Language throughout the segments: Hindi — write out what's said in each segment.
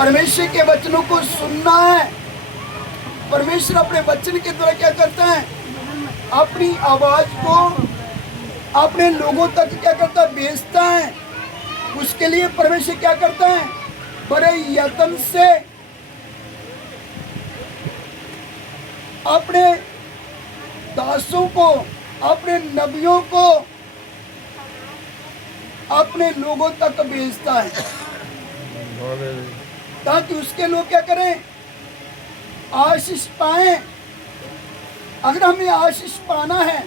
परमेश्वर के वचनों को सुनना है। परमेश्वर अपने वचन के द्वारा क्या करता है, अपनी आवाज को अपने लोगों तक क्या करता है, भेजता है। उसके लिए परमेश्वर क्या करता है, बड़े यत्न से अपने दासों को, अपने नबियों को अपने लोगों तक भेजता है, ताकि उसके लोग क्या करें, आशीष पाएं। अगर हमें आशीष पाना है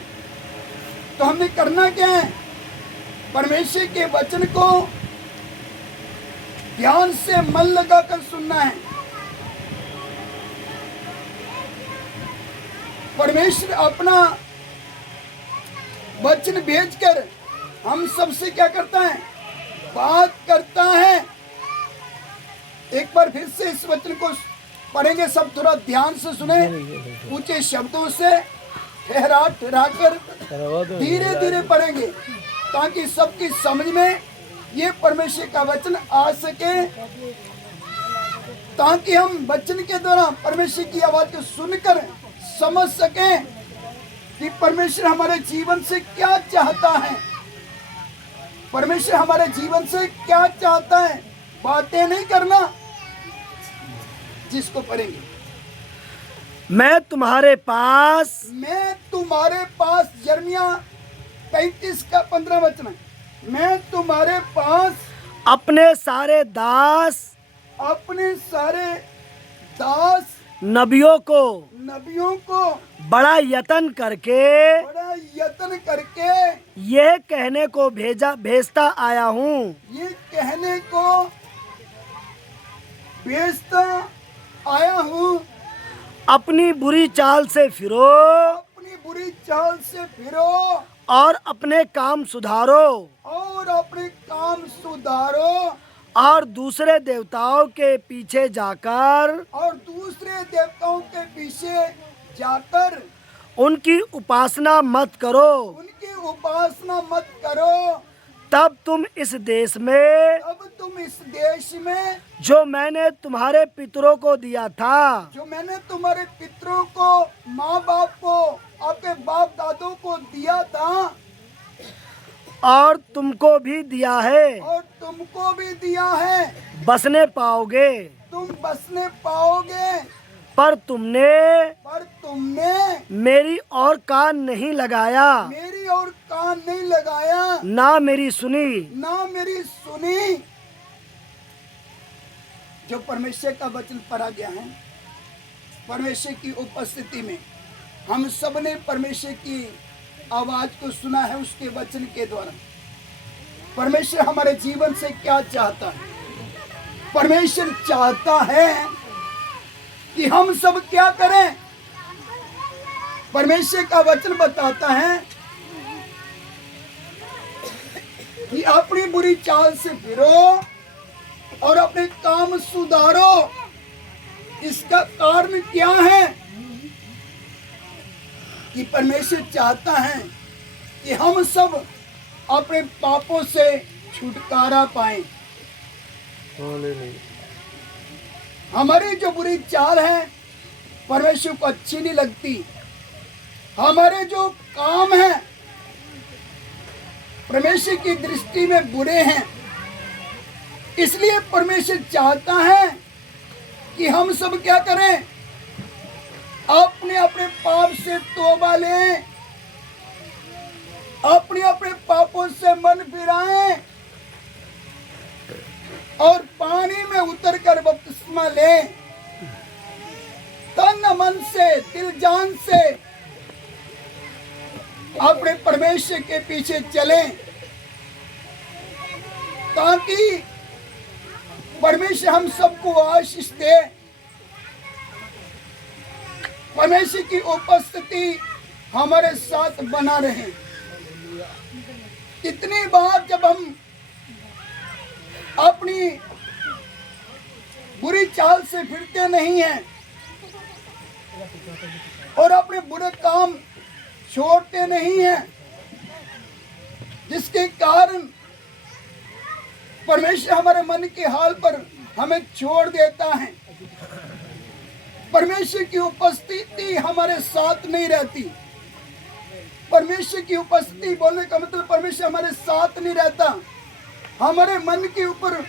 तो हमें करना क्या है, परमेश्वर के वचन को ध्यान से मन लगाकर सुनना है। परमेश्वर अपना वचन भेजकर हम सबसे क्या करता है, बात करता है। एक बार फिर से इस वचन को पढ़ेंगे, सब थोड़ा ध्यान से सुने, ऊंचे शब्दों से ठहरा कर धीरे धीरे पढ़ेंगे, ताकि सबकी समझ में ये परमेश्वर का वचन आ सके, ताकि हम वचन के द्वारा परमेश्वर की आवाज को सुनकर समझ सकें कि परमेश्वर हमारे जीवन से क्या चाहता है। परमेश्वर हमारे जीवन से क्या चाहता है, बातें नहीं करना। जिसको पढ़ेंगे, मैं तुम्हारे पास यिर्मयाह 35 का 15 वचन है। मैं तुम्हारे पास अपने सारे दास नबियों को बड़ा यत्न करके ये कहने को भेजता आया हूँ, अपनी बुरी चाल से फिरो और अपने काम सुधारो और दूसरे देवताओं के पीछे जाकर उनकी उपासना मत करो। तब तुम इस देश में जो मैंने तुम्हारे पितरों को दिया था, माँ बाप को, आपके बाप दादों को दिया था, और तुमको भी दिया है, बसने पाओगे। पर तुमने मेरी और कान नहीं लगाया, ना मेरी सुनी। जो परमेश्वर का वचन पढ़ा गया है, परमेश्वर की उपस्थिति में हम सब ने परमेश्वर की आवाज को सुना है। उसके वचन के द्वारा परमेश्वर हमारे जीवन से क्या चाहता है, परमेश्वर चाहता है कि हम सब क्या करें। परमेश्वर का वचन बताता है कि अपनी बुरी चाल से फिरो और अपने काम सुधारो। इसका कारण क्या है कि परमेश्वर चाहता है कि हम सब अपने पापों से छुटकारा पाएं। हमारी जो बुरी चाल है परमेश्वर को अच्छी नहीं लगती। हमारे जो काम है परमेश्वर की दृष्टि में बुरे हैं। इसलिए परमेश्वर चाहता है कि हम सब क्या करें, अपने अपने पाप से तौबा लें, अपने अपने पापों से मन फिराएं और पानी में उतरकर बपतिस्मा लें। तन मन से, दिल जान से अपने परमेश्वर के पीछे चलें, ताकि परमेश्वर हम सबको आशीष दे। परमेश्वर की उपस्थिति हमारे साथ बना रहे। कितनी बार जब हम अपनी बुरी चाल से फिरते नहीं हैं और अपने बुरे काम छोड़ते नहीं हैं, जिसके कारण परमेश्वर हमारे मन के हाल पर हमें छोड़ देता है। परमेश्वर की उपस्थिति हमारे साथ नहीं रहती। परमेश्वर की उपस्थिति बोलने का मतलब परमेश्वर हमारे साथ नहीं रहता। हमारे मन के ऊपर,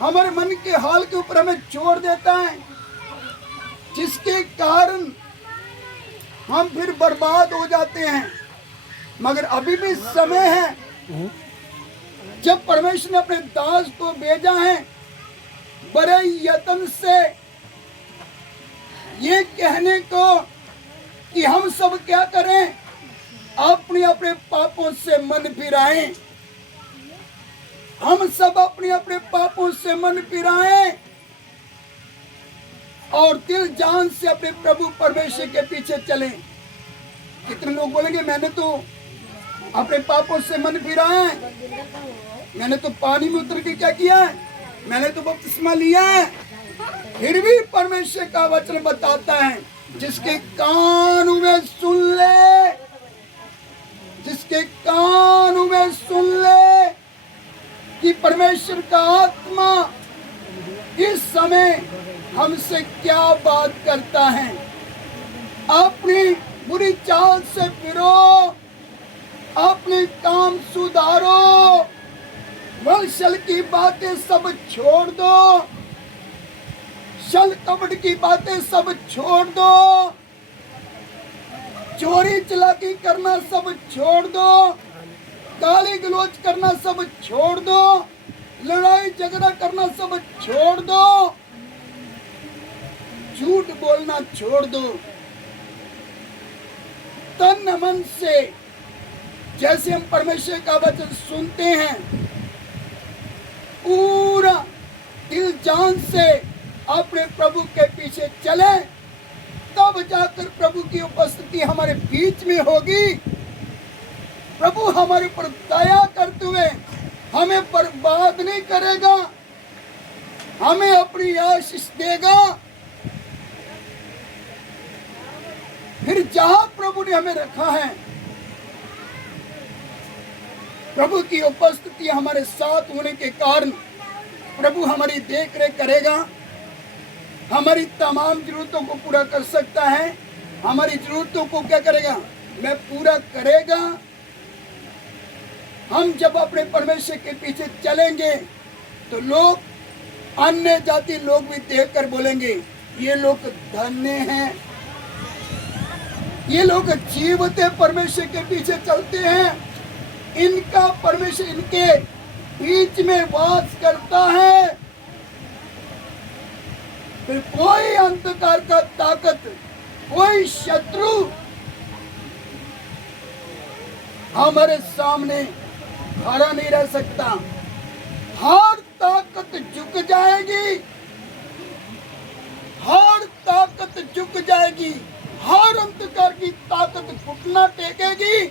हमारे मन के हाल के ऊपर हमें छोड़ देता है, जिसके कारण हम फिर बर्बाद हो जाते हैं। मगर अभी भी समय है जब परमेश्वर ने अपने दास को भेजा है बड़े यत्न से ये कहने को कि हम सब क्या करें, अपने अपने पापों से मन फिराएं। हम सब अपने अपने पापों से मन फिराएं और दिल जान से अपने प्रभु परमेश्वर के पीछे चलें। कितने लोग बोलेंगे मैंने तो अपने पापों से मन फिराया है, मैंने तो पानी में उतर के क्या किया है, मैंने तो बपतिस्मा लिया है। फिर भी परमेश्वर का वचन बताता है जिसके कान में सुन ले, जिसके कान में सुन ले कि परमेश्वर का आत्मा इस समय हमसे क्या बात करता है। अपनी बुरी चाल से फिरो, अपने काम सुधारो, वंशल की बातें सब छोड़ दो, छल कपट की बातें सब छोड़ दो, चोरी चलाकी करना सब छोड़ दो, गाली गलौज करना सब छोड़ दो, लड़ाई झगड़ा करना सब छोड़ दो, झूठ बोलना छोड़ दो। तन मन से जैसे हम परमेश्वर का वचन सुनते हैं, पूरा दिल जान से अपने प्रभु के पीछे चले, तब जाकर प्रभु की उपस्थिति हमारे बीच में होगी। प्रभु हमारे पर दया करते हुए हमें बर्बाद नहीं करेगा, हमें अपनी आशीष देगा। फिर जहां प्रभु ने हमें रखा है, प्रभु की उपस्थिति हमारे साथ होने के कारण प्रभु हमारी देख रेख करेगा, हमारी तमाम जरूरतों को पूरा कर सकता है। हमारी जरूरतों को क्या करेगा, मैं पूरा करेगा। हम जब अपने परमेश्वर के पीछे चलेंगे तो लोग, अन्य जाति लोग भी देखकर बोलेंगे ये लोग धन्य हैं, ये लोग जीवते परमेश्वर के पीछे चलते हैं, इनका परमेश्वर इनके बीच में वास करता है। फिर कोई अंधकार का ताकत, कोई शत्रु हमारे सामने खड़ा नहीं रह सकता। हर ताकत झुक जाएगी, हर ताकत झुक जाएगी, हर अंधकार की ताकत घुटना टेकेगी।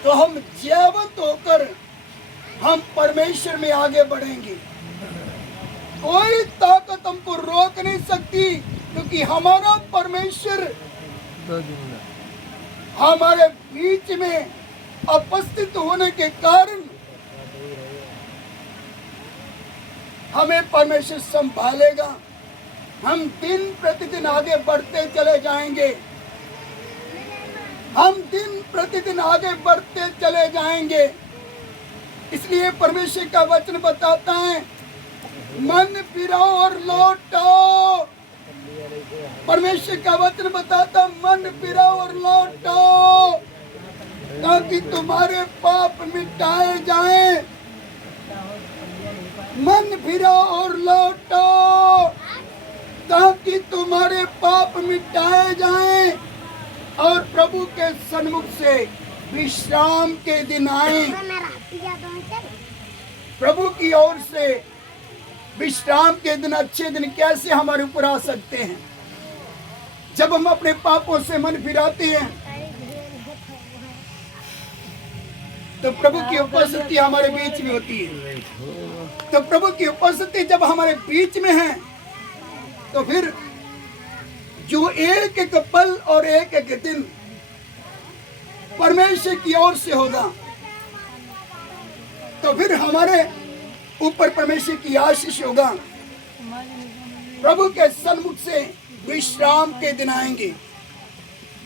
तो हम जीवंत होकर हम परमेश्वर में आगे बढ़ेंगे। कोई ताकत हमको रोक नहीं सकती, क्योंकि हमारा परमेश्वर हमारे बीच में उपस्थित होने के कारण हमें परमेश्वर संभालेगा। हम दिन प्रतिदिन आगे बढ़ते चले जाएंगे, हम दिन प्रतिदिन आगे बढ़ते चले जाएंगे। इसलिए परमेश्वर का वचन बताता है मन फिराओ और लौटो। परमेश्वर का वचन बताता मन फिराओ और लौटो, ताकि तुम्हारे पाप मिटाए जाएं। मन फिराओ और लौटो, ताकि तुम्हारे पाप मिटाए जाएं और प्रभु के सन्मुख से विश्राम के दिन आए। प्रभु की ओर से विश्राम के दिन, अच्छे दिन कैसे हमारे ऊपर आ सकते हैं? जब हम अपने पापों से मन फिराते हैं तो प्रभु की उपस्थिति हमारे बीच में होती है। तो प्रभु की उपस्थिति जब हमारे बीच में है तो फिर जो एक एक पल और एक एक दिन परमेश्वर की ओर से होगा, तो फिर हमारे ऊपर परमेश्वर की आशीष होगा। प्रभु के सन्मुख से विश्राम के दिन आएंगे।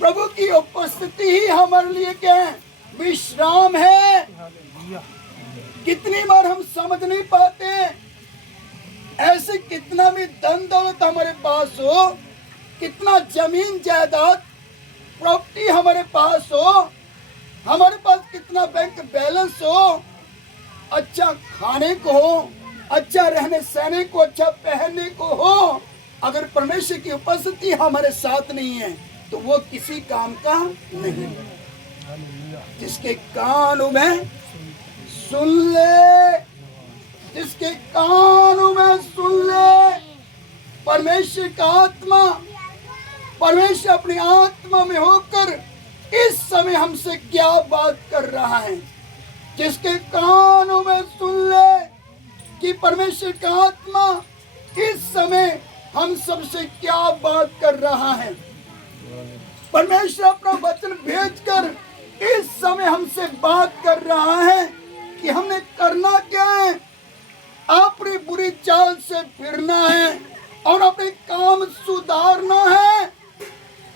प्रभु की उपस्थिति ही हमारे लिए क्या है? विश्राम है। कितनी बार हम समझ नहीं पाते हैं, ऐसे कितना भी धन दौलत हमारे पास हो, कितना जमीन जायदाद प्रॉपर्टी हमारे पास हो, हमारे पास कितना बैंक बैलेंस हो, अच्छा खाने को हो, अच्छा रहने सहने को, अच्छा पहनने को हो, अगर परमेश्वर की उपस्थिति हमारे साथ नहीं है तो वो किसी काम का नहीं। जिसके कानों में सुन ले, जिसके कानों में सुन ले, परमेश्वर का आत्मा, परमेश्वर अपनी आत्मा में होकर इस समय हमसे क्या बात कर रहा है। जिसके कानों में सुन ले कि परमेश्वर का आत्मा इस समय हम सबसे क्या बात कर रहा है। परमेश्वर अपना वचन भेजकर इस समय हमसे बात कर रहा है कि हमने करना क्या है। अपनी बुरी चाल से फिरना है और अपने काम सुधारना है।